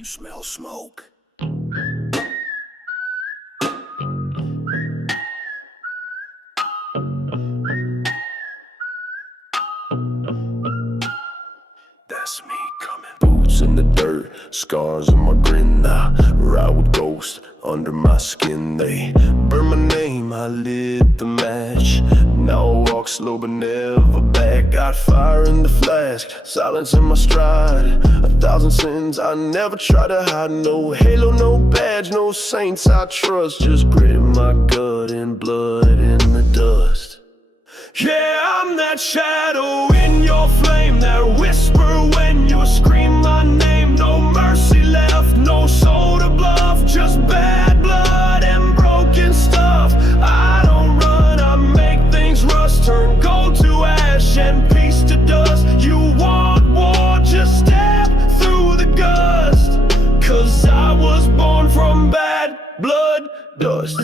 You smell smoke. That's me coming. Boots in the dirt, scars on my grin. I ride with ghosts under my skin. They burn my name, I lit the match. Now I walk slow but never back. Got fire in the flask, silence in my stride. 1,000 sins I never try to hide. No halo, no badge, no saints I trust. Just grit in my gut and blood in the dust. Yeah, I'm that shadow in your flame, that whisper when you scream my name. No mercy left, no soul to bluff, just bad blood and broken stuff. I don't run, I make things rust, turn gold to ash and peace to dust. You want war, just step through the gust, 'cause I was born from bad blood dust.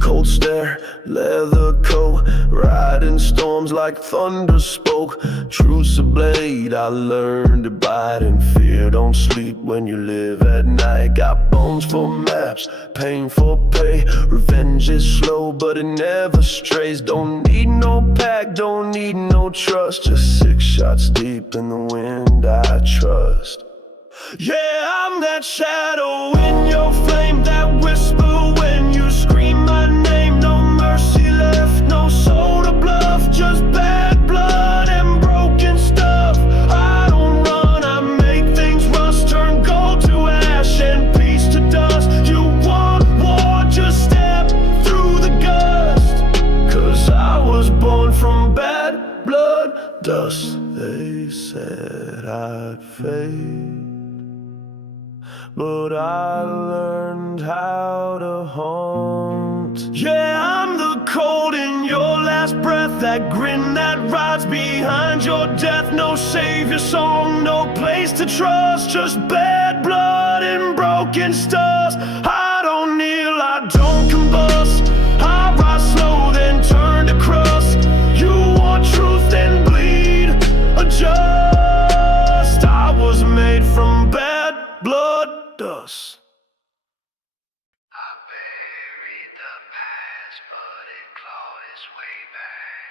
Cold stare, leather coat, riding storms like thunder spoke. Truce a blade, I learned to bite, and fear don't sleep when you live at night. Got bones for maps, pain for pay. Revenge is slow, but it never strays. Don't need no pack, don't need no trust. Just 6 shots deep in the wind I trust. Yeah, I'm that shadow in your flame, that whisper when you scream my name. No mercy left, no soul to bluff, just bad blood and broken stuff. I don't run, I make things rust, turn gold to ash and peace to dust. You want war, just step through the gust, 'cause I was born from bad blood dust. They said I'd fade, but I learned how to haunt. Yeah, I'm the cold in your last breath, that grin that rides behind your death. No savior song, no place to trust, just bad blood and broken stuff. I don't kneel, I don't combust, I rise slow then turn to crust. You want truth then bleed, adjust. I was made from bad blood dust. I buried the past, but it clawed its way back.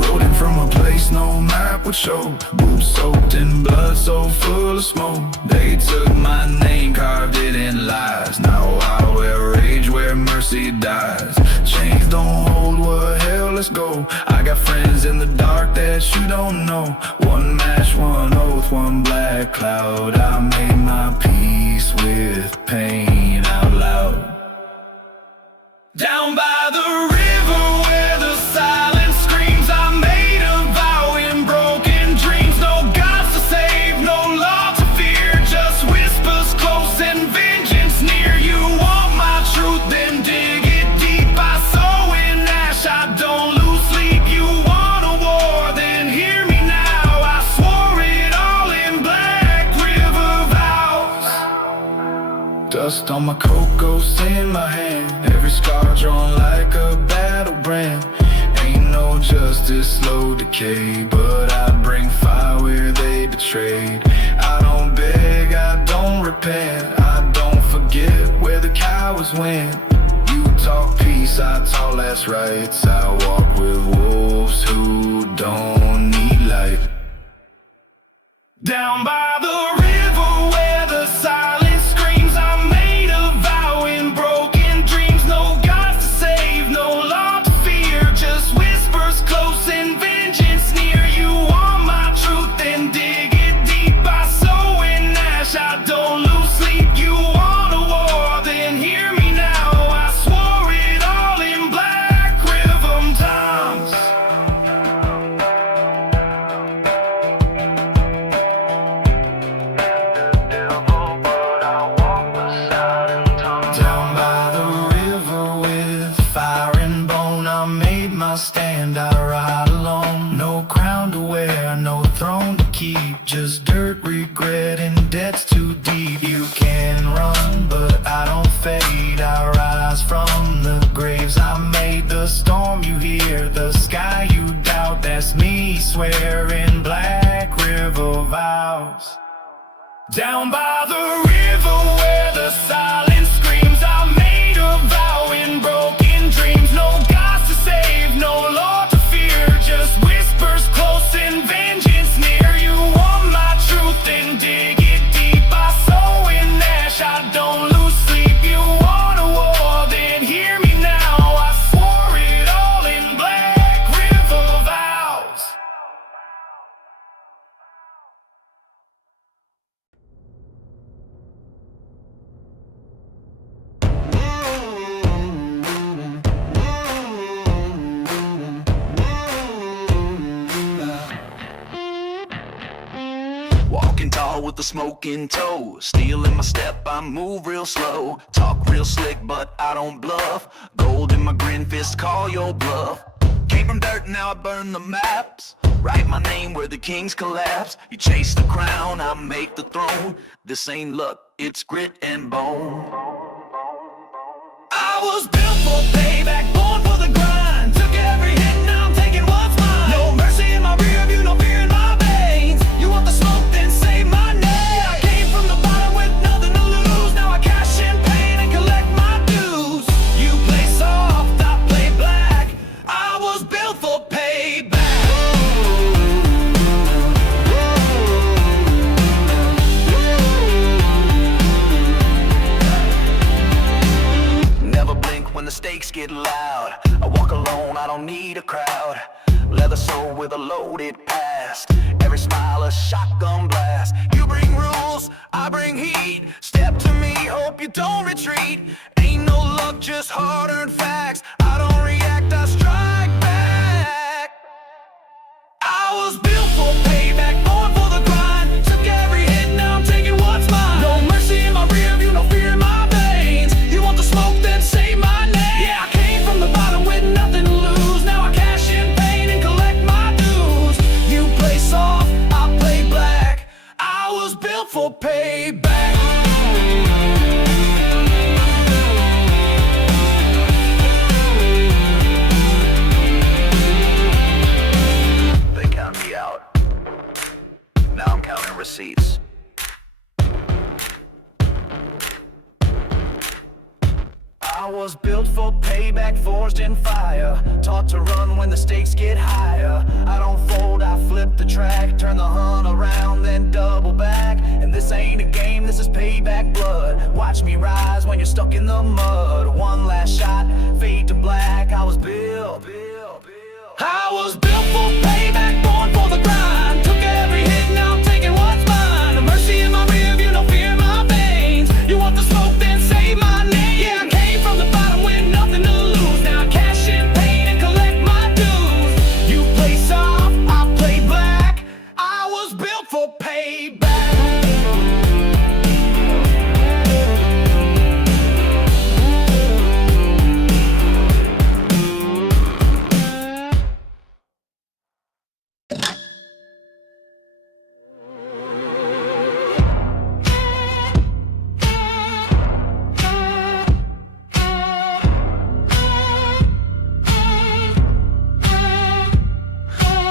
Rolling from a place no map would show. Boots soaked in blood, so full of smoke. They took my name, carved it in lies. Now I wear rage where mercy dies. Chains don't hold, what hell, let's go. I got friends in the dark that you don't know. One match, one oath, one black cloud. I made my peace with pain out loud. Down by the river where the silence screams, I made a vow in broken dreams. No gods to save, no law to fear, just whispers close and vengeance near. You want my truth, then dig it deep. I sow in ash, I don't lose sleep. You want a war, then hear me now. I swore it all in Black River vows. Dust on my coat, ghosts in my hand. Every scar drawn like a battle brand. Ain't no justice, slow decay, but I bring fire where they betrayed. I don't beg, I don't repent, I don't forget where the cowards went. You talk peace, I talk last rights. I walk with wolves who don't need light. Down by the river where the silence screams, I made a vow in broken dreams. No gods to save, no law to fear, just whispers close and vengeance near. You want my truth, then dig it deep. I sow in ash, I don't lose sleep. You want a war, then hear me now. I swore it all in Black River times. made my stand, I ride alone. No crown to wear, no throne to keep, just dirt, regret, and debts too deep. You can run, but I don't fade. I rise from the graves I made. The storm you hear, the sky you doubt, that's me swearing black river vows. Down by the river where the silence screams, I made a vow in broken dreams. No gods to save, no law to fear, just whispers close and vengeance near. You want my truth, then dig it deep. I sow in ash, I don't lose sleep. You want a war, then hear me now. I swore it all in black river vows. Walking tall with the smoke in tow, steel in my step, I move real slow. Talk real slick, but I don't bluff. Gold in my grin, fist call your bluff. Came from dirt, now I burn the maps. Write my name where the kings collapse. You chase the crown, I make the throne. This ain't luck, it's grit and bone. I was built for payback, born for the grind. Took every hit, now I'm taking what's mine. No mercy in my rear view, no fear in my veins. You want the smoke, then say my name. I came from the bottom with nothing to lose. Now I cash champagne and collect my dues. You play soft, I play black. I was built for payback. Never blink when the stakes get loud. I walk alone, I don't need a crowd. Leather soul with a loaded past. Every smile a shotgun blast. You bring rules, I bring heat. Step to me, hope you don't retreat. Ain't no luck, just hard-earned facts. I don't react, I strike back. I was built for payback, born for the grind. Took every hit, now I'm taking what's mine. No mercy in my rear view, no fear in my veins. You want the smoke, then say my name. Yeah, I came from the bottom with nothing to lose. Now I cash champagne and collect my dues. You play soft, I play black. I was built for payback. They count me out. Now I'm counting receipts. I was built for payback, forged in fire. Taught to run when the stakes get higher. I don't fold, I flip the track. Turn the hunt around, then double back. And this ain't a game, this is payback blood. Watch me rise when you're stuck in the mud. One last shot, fade to black. I was built. I was built for payback, born for the grind. Took every hit, now I'm taking what's mine. No mercy in my rear view, no fear in my veins. You want the smoke, then say my name. Yeah, I came from the bottom with nothing to lose. Now I cash champagne and collect my dues. You play soft, I play black. I was built for payback.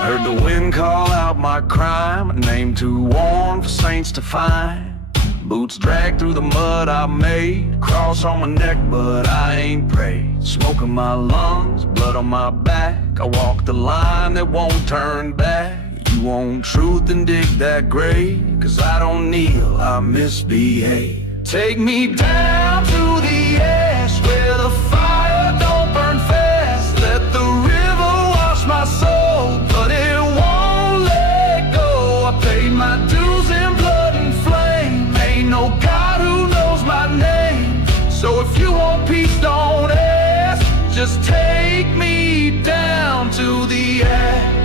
Heard the wind call out my crime, a name too warm for saints to find. Boots drag through the mud I made, cross on my neck but I ain't prayed. Smoke in my lungs, blood on my back, I walk the line that won't turn back. You want truth and dig that grave, cause I don't kneel, I misbehave. Take me down to the ash where the fire don't burn fast. Let the river wash my soul, but it won't let go. I paid my dues in blood and flame. Ain't no God who knows my name. So if you want peace, don't ask. Just take me down to the ash.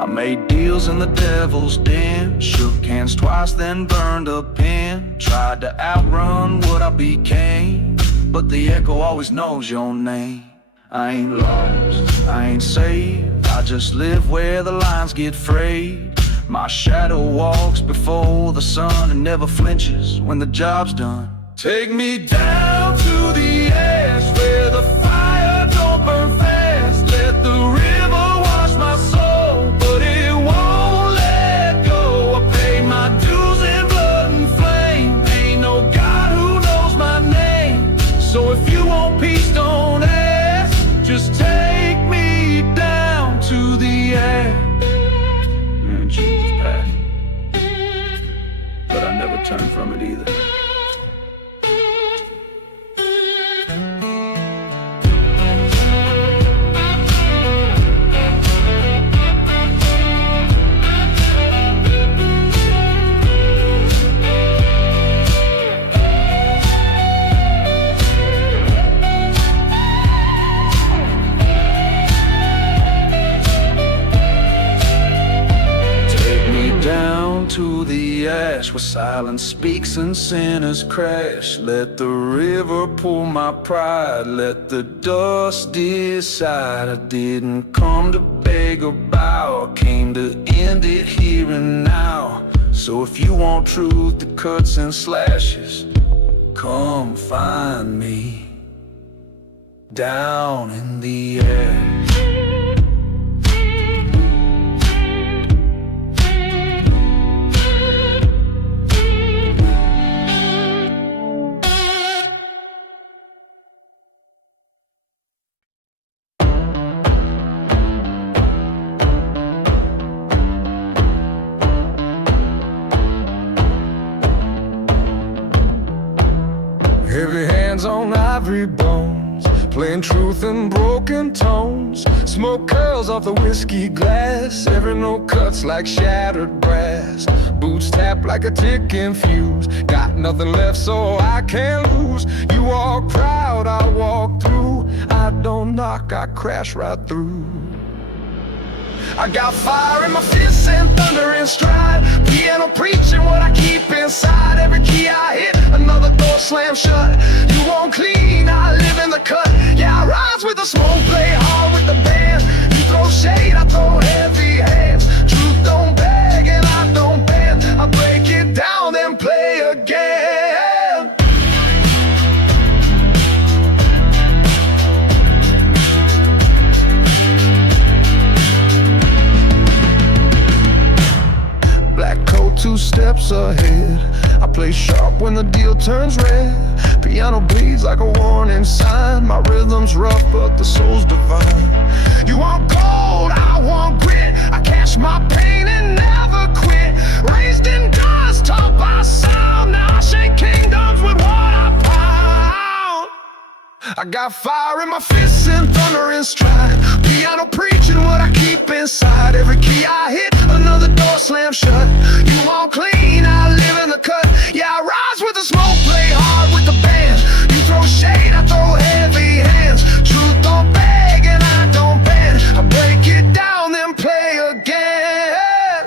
I made deals was in the devil's den. Shook hands twice, then burned a pen. Tried to outrun what I became, but the echo always knows your name. I ain't lost, I ain't saved, I just live where the lines get frayed. My shadow walks before the sun and never flinches when the job's done. Take me down to the ash where the fire don't burn fast. Let the river wash my soul, but it won't let go. I pay my dues in blood and flame. Ain't no God who knows my name. So if you want peace, don't ask. Just take me down to the ash. Jesus passed, but I never turned from it either. To the ash where silence speaks and sinners crash. Let the river pull my pride, let the dust decide. I didn't come to beg or bow, I came to end it here and now. So if you want truth that cuts and slashes, come find me down in the ash. Heavy hands on ivory bones, playing truth in broken tones. Smoke curls off the whiskey glass, every note cuts like shattered brass. Boots tap like a ticking fuse, got nothing left so I can't lose. You walk proud, I walk through. I don't knock, I crash right through. I got fire in my fists and thunder in stride. Piano preaching what I keep inside. Every key I hit, another door slam shut. You won't clean, I live in the cut. Yeah, I rise with the smoke, play hard with the band. You throw shade, I throw heavy hands. Truth don't beg and I don't bend. I break it down then play again. Black coat, 2 steps ahead. I play sharp when the deal turns red. Piano bleeds like a warning sign. My rhythm's rough, but the soul's divine. You want gold, I want grit. I catch my pain and never quit. Raised in dust, taught by sound. Now I shake kingdoms with what I pound. I got fire in my fists and thunder in stride. Piano preaching what I keep inside. Every key I hit, another door slam shut. You won't clean, I live in the cut. Yeah, I rise with the smoke, play hard with the band. You throw shade, I throw heavy hands. Truth don't beg and I don't bend. I break it down then play again.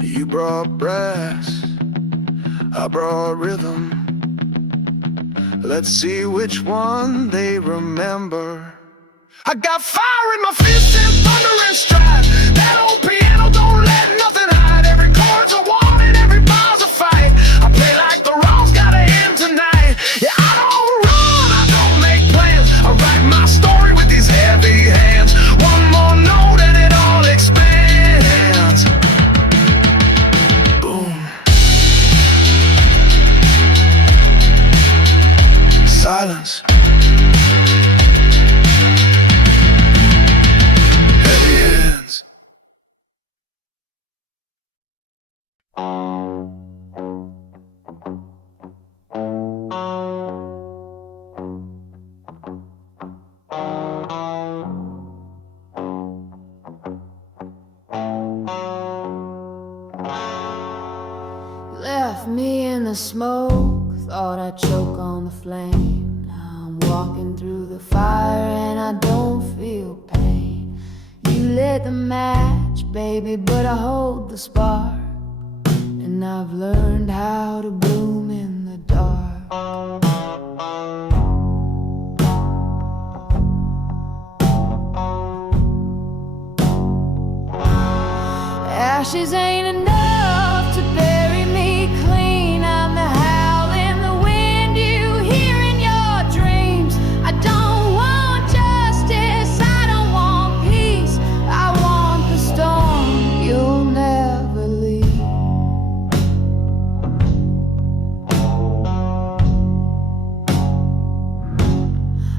You brought brass, I brought rhythm. Let's see which one they remember. I got fire in my fists and thunder and stride. That old piano don't let nothing hide. Every chord's a war and every bar's a fight. I play like the wrong's gotta end tonight. Yeah, I don't run, I don't make plans. I write my story with these heavy hands. One more note and it all expands. Boom. Silence. Heavy hands. left me in the smoke. Thought I'd choke on the flame. Now I'm walking through the fire and I don't feel pain. You lit the match, baby, but I hold the spark. And I've learned how to bloom in the dark. Ashes ain't enough to bury me clean. I'm the howl in the wind you hear in your dreams. I don't want justice, I don't want peace. I want the storm you'll never leave.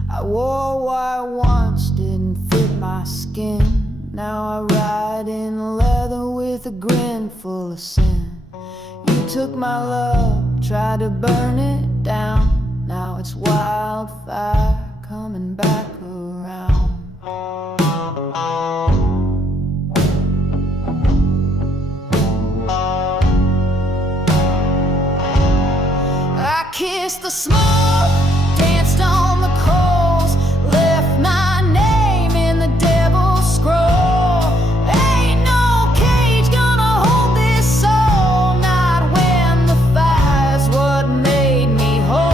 I wore white once, didn't fit my skin. Now I ride in leather with a grin full of sin. You took my love, tried to burn it down. Now it's wildfire coming back around. I kissed the smoke, danced on the coals, left my name in the devil's scroll. Ain't no cage gonna hold this soul, not when the fire's what made me whole.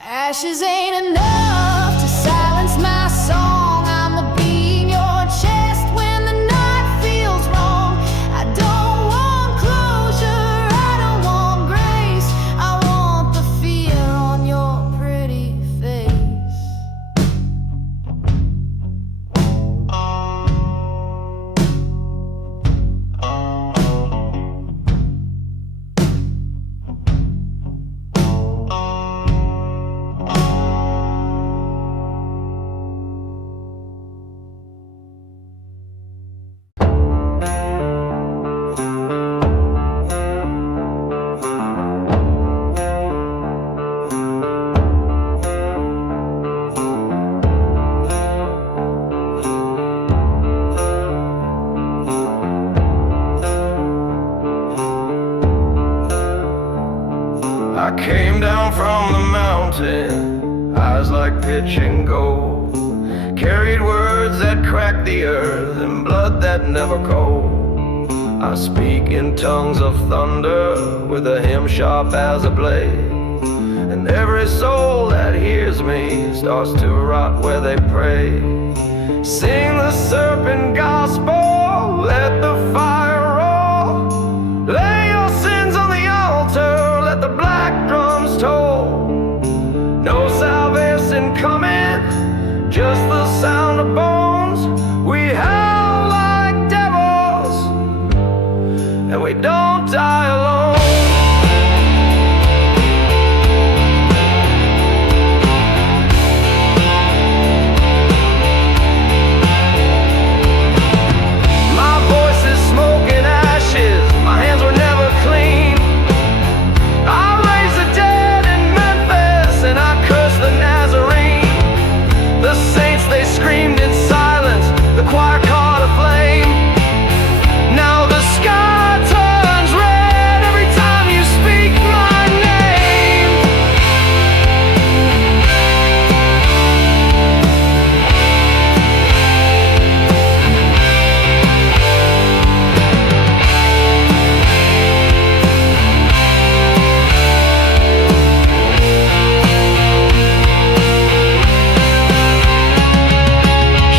Ashes ain't enough to silence my song. I'm the beat in your chest when the night feels wrong. I don't want closure, I don't want grace. I want the fear on your pretty face. I came down from the mountain, eyes like pitch and gold. Carried words that cracked the earth and blood that never cold. I speak in tongues of thunder with a hymn sharp as a blade. And every soul that hears me starts to rot where they pray. Sing the serpent gospel, let the fire roll. Lay your sins on the altar, let the black drums toll. No salvation coming, just the sound of bones. We howl like devils, and we don't die alone. My voice is smoke and ashes, my hands were never clean. I raised the dead in Memphis and I cursed the Nazarene. The saints, they screamed in silence, the choir caught a flame. Now the sky turns red every time you speak my name.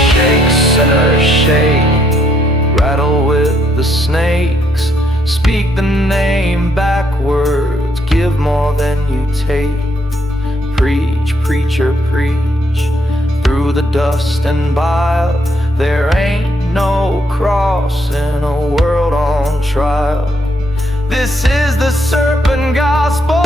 Shake, sinner, shake, rattle with the snakes. Speak the name backwards, give more than you take. Preach, preacher, preach, through the dust and bile. There ain't no cross in a world on trial. This is the serpent gospel,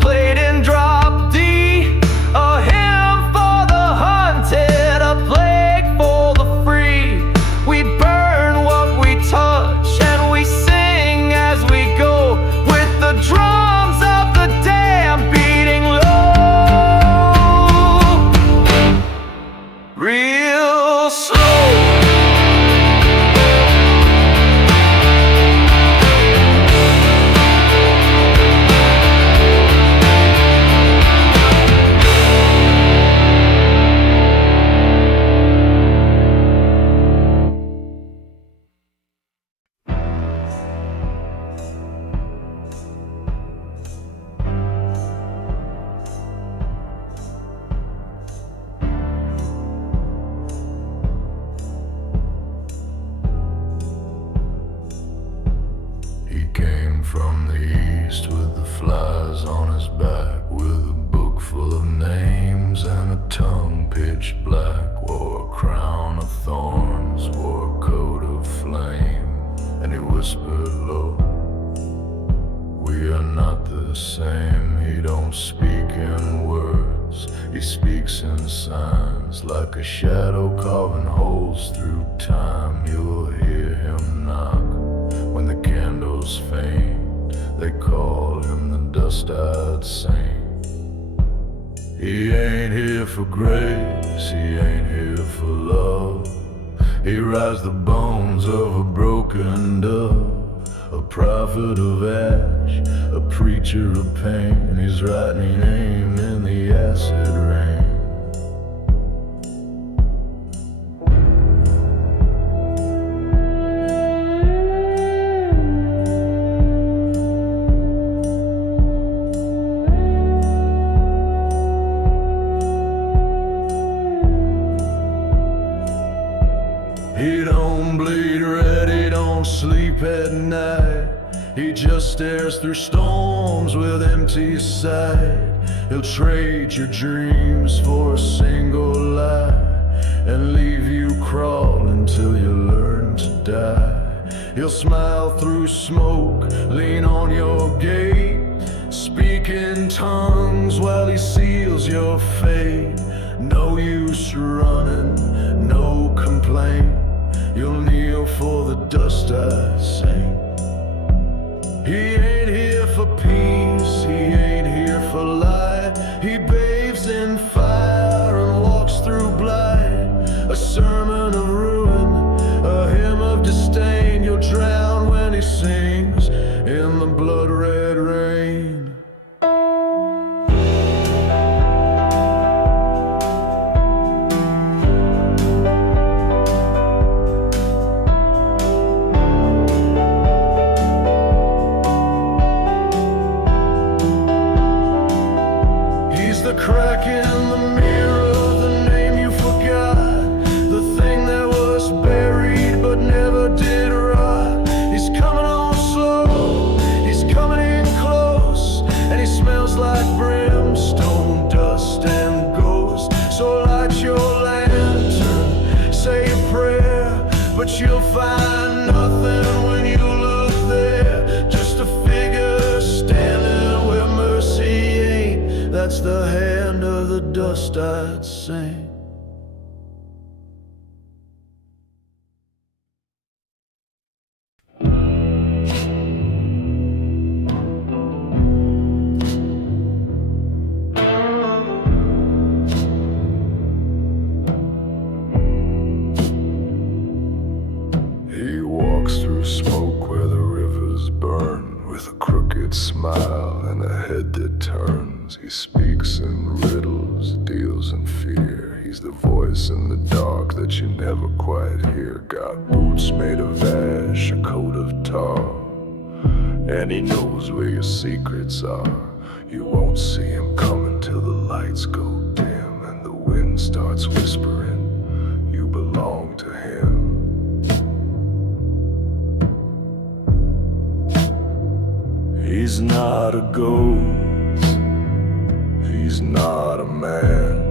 played in drop D. A hymn for the hunted, a plague for the free. We burn what we touch and we sing as we go, with the drums of the damned beating low, real slow. flies on his back with a book full of names and a tongue pitch black. Wore a crown of thorns, wore a coat of flame, and he whispered low, "We are not the same." He don't speak in words, he speaks in signs, like a shadow carving holes through time. You'll hear him knock when the candles faint. They call him the dust-eyed saint. He ain't here for grace, he ain't here for love. He rides the bones of a broken dove, a prophet of ash, a preacher of pain. He's writing name in the acid rain. He don't bleed red, he don't sleep at night. He just stares through storms with empty sight. He'll trade your dreams for a single lie and leave you crawling till you learn to die. He'll smile through smoke, lean on your gate, speak in tongues while he seals your fate. No use running, no complaint. You'll kneel for the dust-eyed saint. He ain't here for peace, he ain't here for light. He bathes in fire and walks through blight. A sermon of ruin, a hymn of disdain. You'll drown when he sings in the blood-red rain. The crack in the mirror, the name you forgot, the thing that was buried but never did rot. He's coming on slow, he's coming in close, and he smells like brimstone, dust and ghost. So light your lantern, say a prayer, but you'll find nothing when you look there. Just a figure standing where mercy ain't. That's the hand of the dust-eyed saint. He walks through smoke where the rivers burn, with a crooked smile and a head that turns. He speaks in riddles, deals in fear. He's the voice in the dark that you never quite hear. Got boots made of ash, a coat of tar, and he knows where your secrets are. You won't see him coming till the lights go dim and the wind starts whispering you belong to him. He's not a ghost, he's not a man.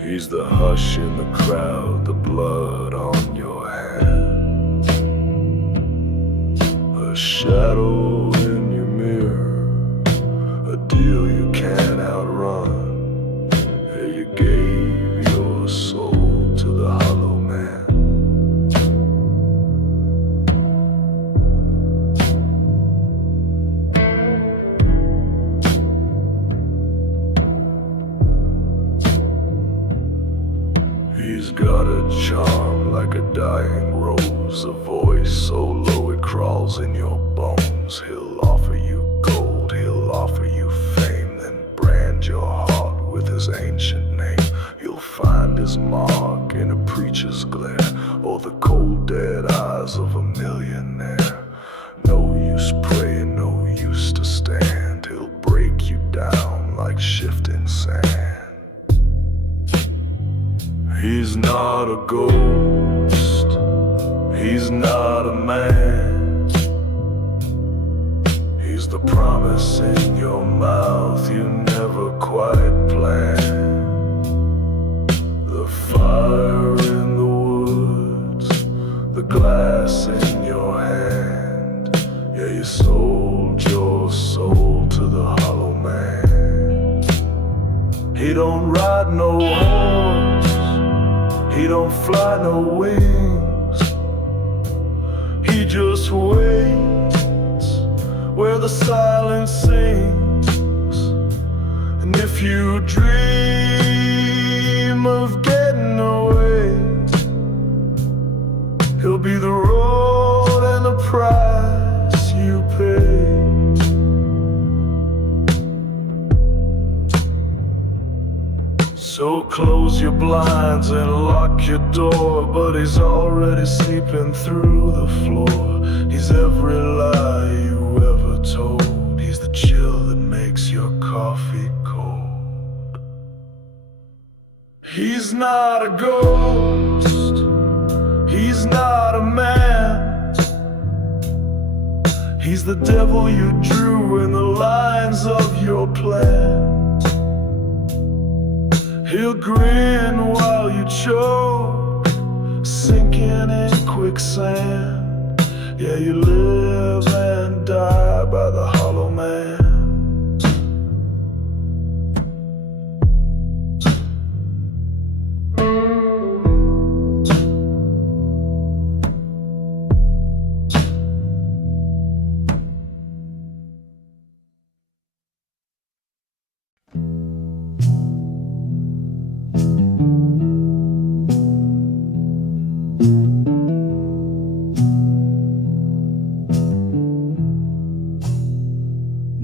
He's the hush in the crowd, the blood on your hand. A shadow in your mirror, a deal you can't outrun. You gave your soul to the hollow man. He's got a charm like a dying rose, a voice so low it crawls in your bones. He'll offer you gold, he'll offer you fame, then brand your heart with his ancient name. You'll find his mark in a preacher's glare, or the cold dead eyes of a millionaire. No use praying, no use to stand. He'll break you down like shifting sand. He's not a ghost, he's not a man. Here's the promise in your mouth you never quite planned. The fire in the woods, the glass in your hand. Yeah, you sold your soul to the hollow man. He don't ride no horse, he don't fly no wings. He just waits where the silence sings. And if you dream of getting away, he'll be the road and the price you pay. So close your blinds and lock your door, but he's already seeping through the floor. He's every lie you ever told. He's the chill that makes your coffee cold. He's not a ghost, he's not a man. He's the devil you drew in the lines of your plan. He'll grin while you choke, sinking in quicksand. Yeah, you live and die by the hollow man.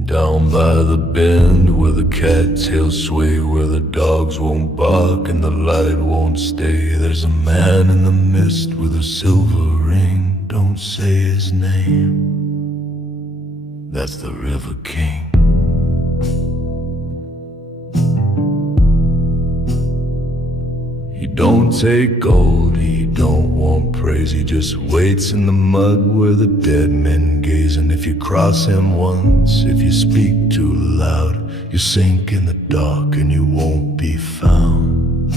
Down by the bend where the cattails sway, where the dogs won't bark and the light won't stay, there's a man in the mist with a silver ring. Don't say his name, that's the River King. He don't take gold, he don't want praise. He just waits in the mud where the dead men gaze. And if you cross him once, if you speak too loud, you sink in the dark and you won't be found.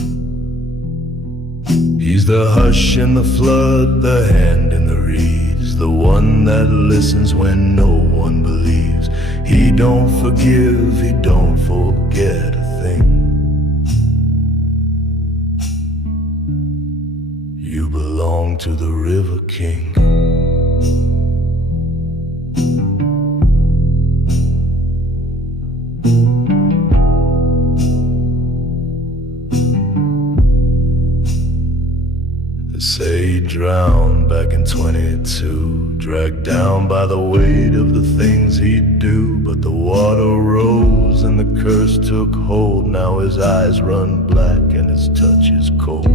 He's the hush in the flood, the hand in the reeds, the one that listens when no one believes. He don't forgive, he don't forget a thing. You belong to the River King. They say he drowned back in 22, dragged down by the weight of the things he'd do. But the water rose and the curse took hold. Now his eyes run black and his touch is cold.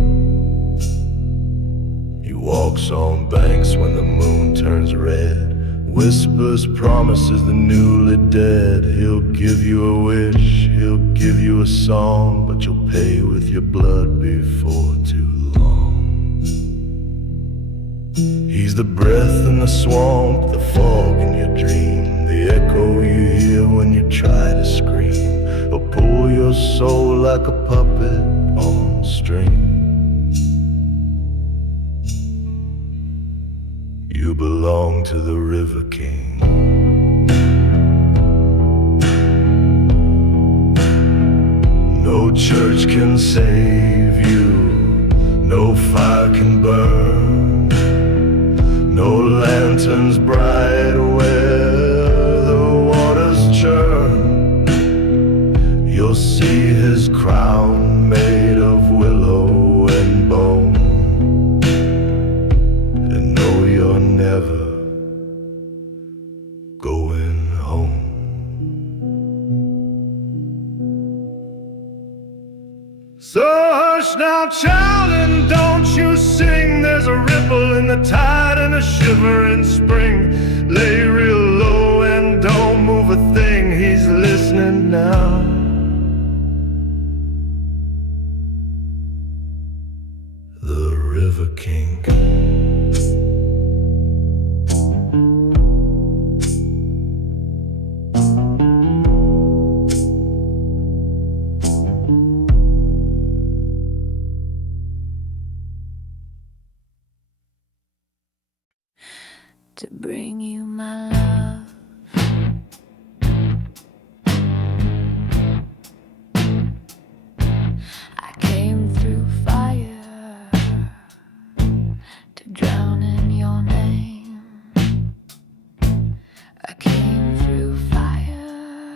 He walks on banks when the moon turns red, whispers promises the newly dead. He'll give you a wish, he'll give you a song, but you'll pay with your blood before too long. He's the breath in the swamp, the fog in your dream, the echo you hear when you try to scream. He'll pull your soul like a puppet on a string. You belong to the River King. No church can save you, no fire can burn, no lanterns bright where the waters churn. You'll see his crown made of willow and bone, never going home. So hush now, child, and don't you sing. There's a ripple in the tide and a shiver in spring. Lay real low and don't move a thing. He's listening now. The River King. to bring you my love. I came through fire to drown in your name. I came through fire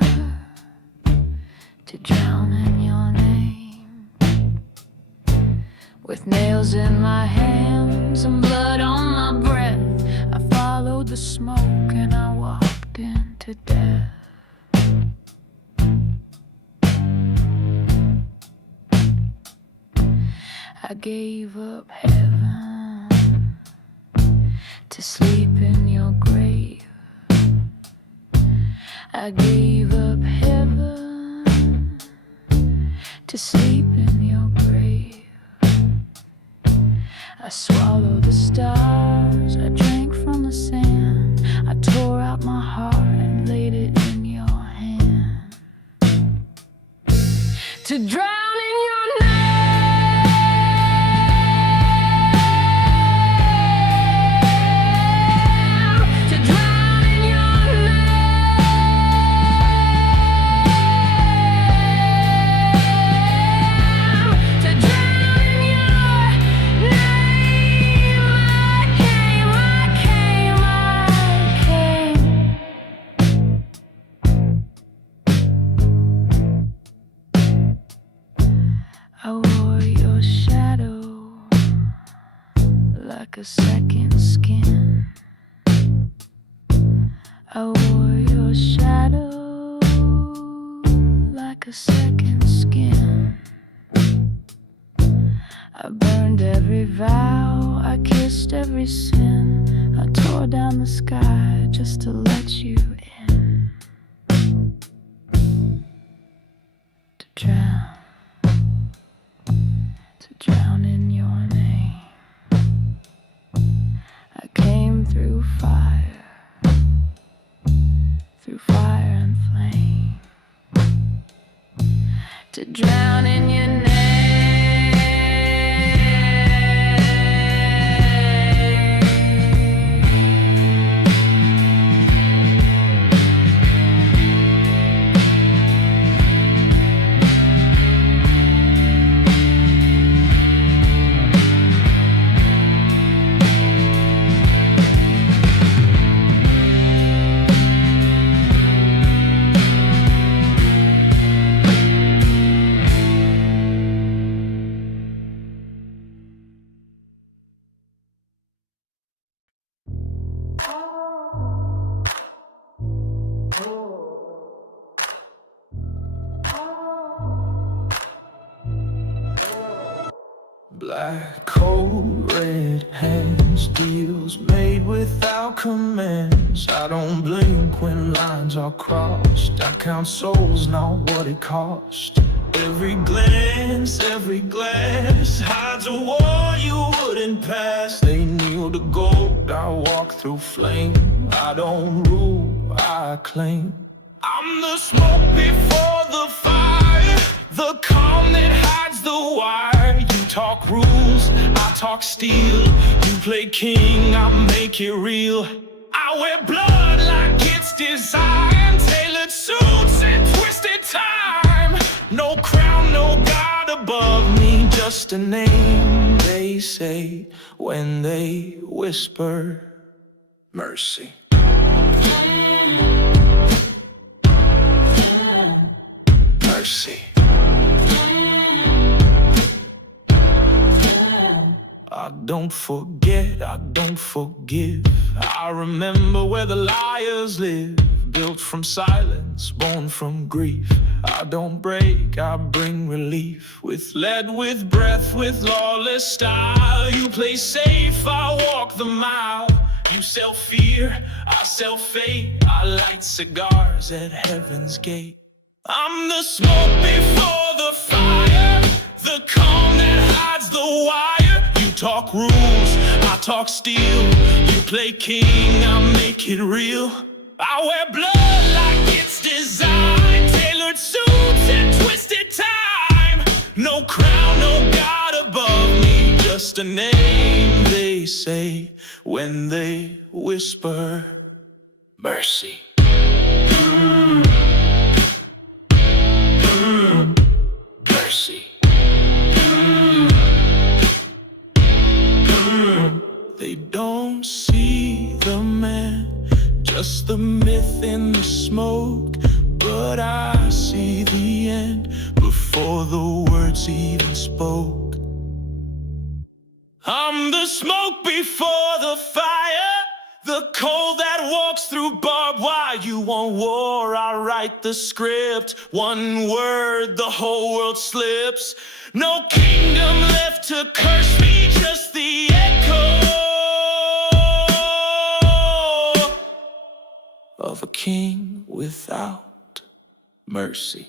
to drown in your name. With nails in my hands and blood on my breath, I followed the smoke and I walked into death. I gave up heaven to sleep in your grave. I gave up heaven to sleep in your grave. I swallowed the stars, I drank from the sand. I tore out my heart and laid it in your hand. To drown in your name. To drown in your name. To drown in your name. I wore your shadow like a second skin. I wore your shadow like a second skin. I burned every vow, I kissed every sin. I tore down the sky just to let you in. To drown in your name. I came through fire and flame. To drown in your name. Black coat, red hands, deals made without commands. I don't blink when lines are crossed. I count souls, not what it cost. Every glance hides a wall you wouldn't pass. They kneel to gold, I walk through flame. I don't rule, I claim. I'm the smoke before the fire, the calm that hides the wire. You talk rules, I talk steel. You play king, I make it real. I wear blood like it's designed, tailored suits and twisted time. No crown, no God above me, just a name they say when they whisper mercy. Mercy. I don't forget, I don't forgive. I remember where the liars live, built from silence, born from grief. I don't break, I bring relief. With lead, with breath, with lawless style. You play safe, I walk the mile. You sell fear, I sell fate. I light cigars at heaven's gate. I'm the smoke before the fire, the calm that hides the wire. You talk rules, I talk steel. You play king, I make it real. I wear blood like it's designed, tailored suits and twisted time. No crown, no God above me, just a name they say when they whisper mercy. Mercy. They don't see the man, just the myth in the smoke. But I see the end before the words even spoke. I'm the smoke before the fire, the cold that walks through barbed wire. You want war, I write the script. One word, the whole world slips. No kingdom left to curse me, just the echo of a king without mercy.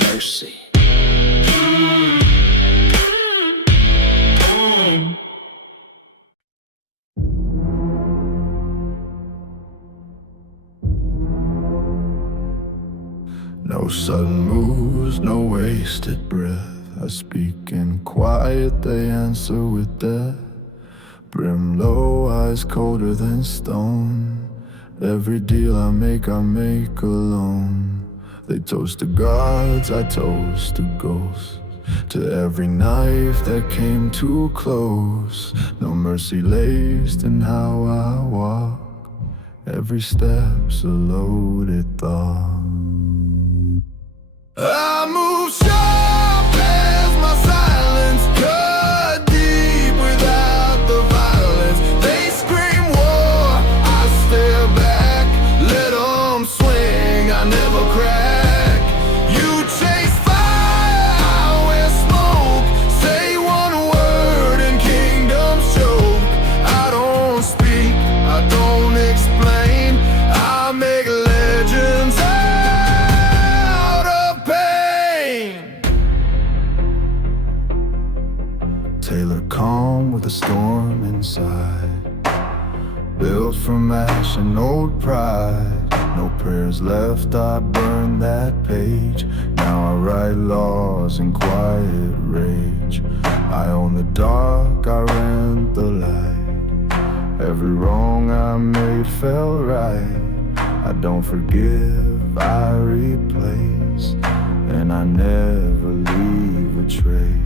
Mercy. No sudden moves, no wasted breath. I speak in quiet, they answer with death. Brim low, eyes colder than stone. Every deal I make alone. They toast to gods, I toast to ghosts. To every knife that came too close. No mercy laced in how I walk. Every step's a loaded thought. I move sharp as my silence, cut deep without the violence. They scream war, I stare back, let them swing, I never crack. You chase fire, I wear smoke, say one word and kingdoms choke. I don't speak, I don't explain, I make legends out of pain. Tailor calm with a storm inside, built from ash and old pride. No prayers left, I burn that page. Now I write laws in quiet rage. I own the dark, I rent the light. Every wrong I made felt right. I don't forgive, I replace, and I never leave a trace.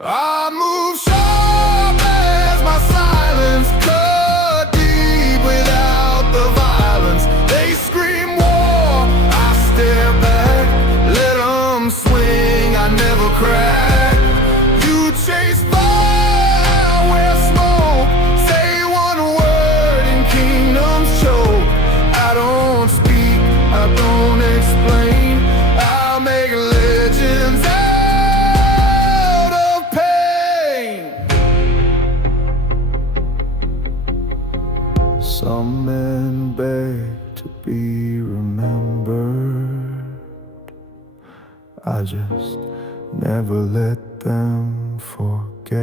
I move sharp as my silence, cut deep without the violence. They scream war, I stare back, let them swing, I never crack. You chase fire, wear smoke, say one word and kingdoms choke. I don't speak, I don't explain, I make legends out of pain. Some men beg to be remembered, I just never let them forget.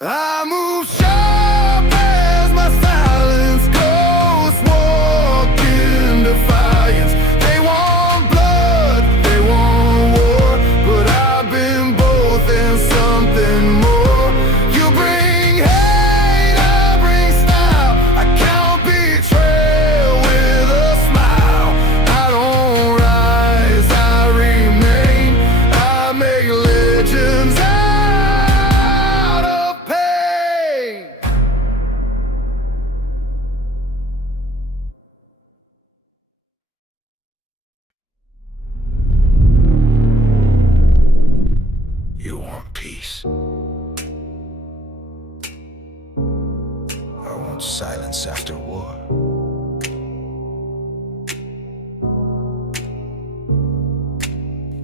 I move sharp as my silence, ghosts walk in defiance. They want blood, they want war, but I've been both and something more. You bring hate, I bring style. I count betrayal with a smile. I don't rise, I remain. I make legends out of pain. You want peace? I want silence after war.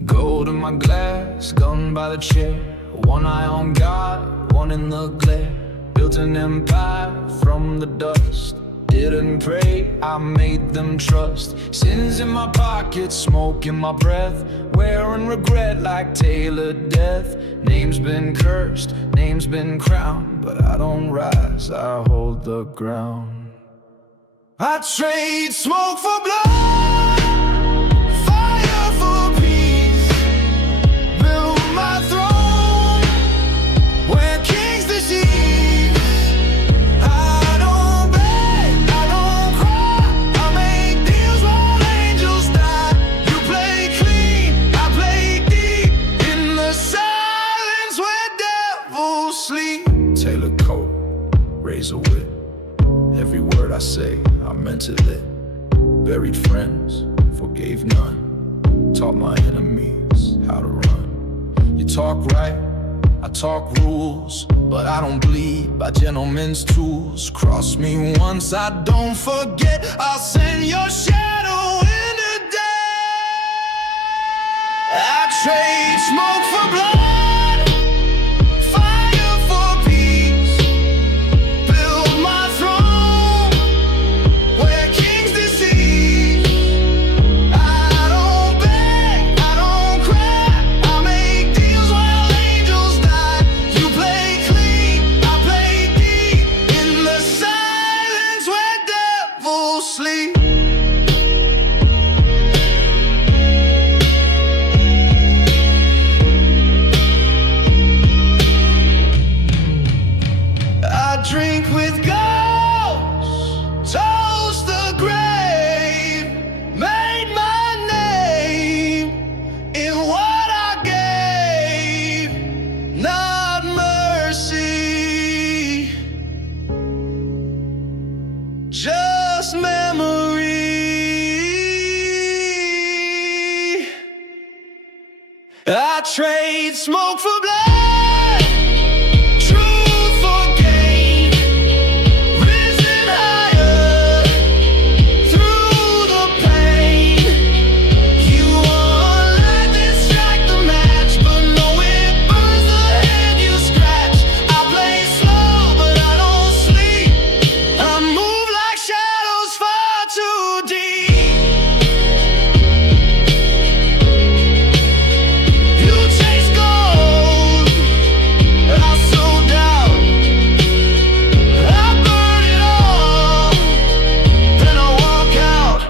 Gold in my glass, gun by the chair, one eye on God, one in the glare. Built an empire from the dust, didn't pray, I made them trust. Sins in my pocket, smoke in my breath, wearing regret like tailored death. Name's been cursed, name's been crowned, but I don't rise, I hold the ground. I trade smoke for blood. buried friends, forgave none. Taught my enemies how to run. You talk right, I talk rules, but I don't bleed by gentlemen's tools. Cross me once, I don't forget. I'll send your shadow in the day. I trade smoke for blood, fire for peace. Build my throne where kings deceive. I don't beg, I don't cry. I make deals while angels die. You play clean, I play deep. In the silence where devils sleep. I drink with ghosts, toast the grave, made my name in what I gave, not mercy, just memory. I trade smoke for blood, truth for gain, risen higher through the pain. You want light that strike the match, but no, it burns the hand you scratch. I play slow, but I don't sleep. I move like shadows far too deep. You chase gold, I sow doubt. I burn it all, then I walk out.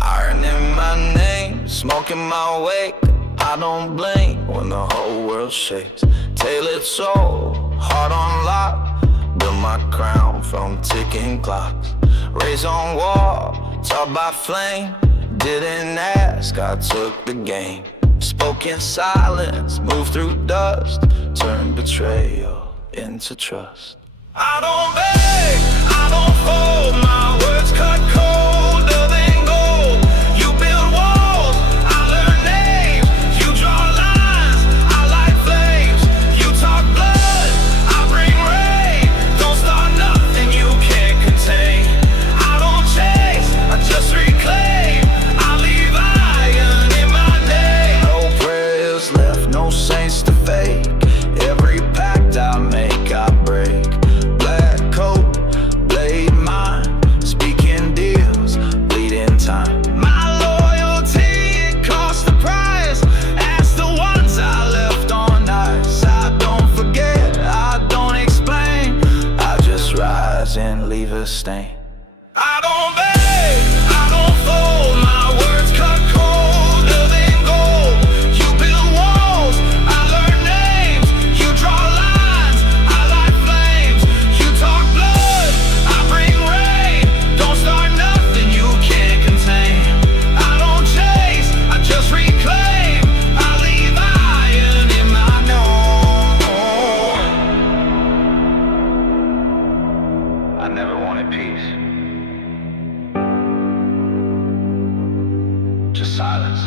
Iron in my name, smoking my wake. I don't blink when the whole world shakes. Tailored soul, heart on lock. Build my crown from ticking clocks. Raised on wall, taught by flame. Didn't ask, I took the game. Spoke in silence, moved through dust. Turned betrayal into trust. I don't beg, I don't fold. My words cut colder than gold. You build walls, I learn names. You draw lines, I light flames. You talk blood, I bring rain. Don't start nothing you can't contain. I don't chase, I just reclaim. I leave iron in my name. No prayers left, no saints to fake. Every pact I make, I break. Black coat, blade mine. Speaking deals, bleeding time. My loyalty, it cost the price. Ask the ones I left on ice. I don't forget, I don't explain. I just rise and leave a stain. I don't beg, I don't fold. My words cut colder than gold. You build walls, I learn names. You draw lines, I light flames. You talk blood, I bring rain. Don't start nothing you can't contain. I don't chase, I just reclaim. I leave iron in my nose. I never wanted peace, just silence.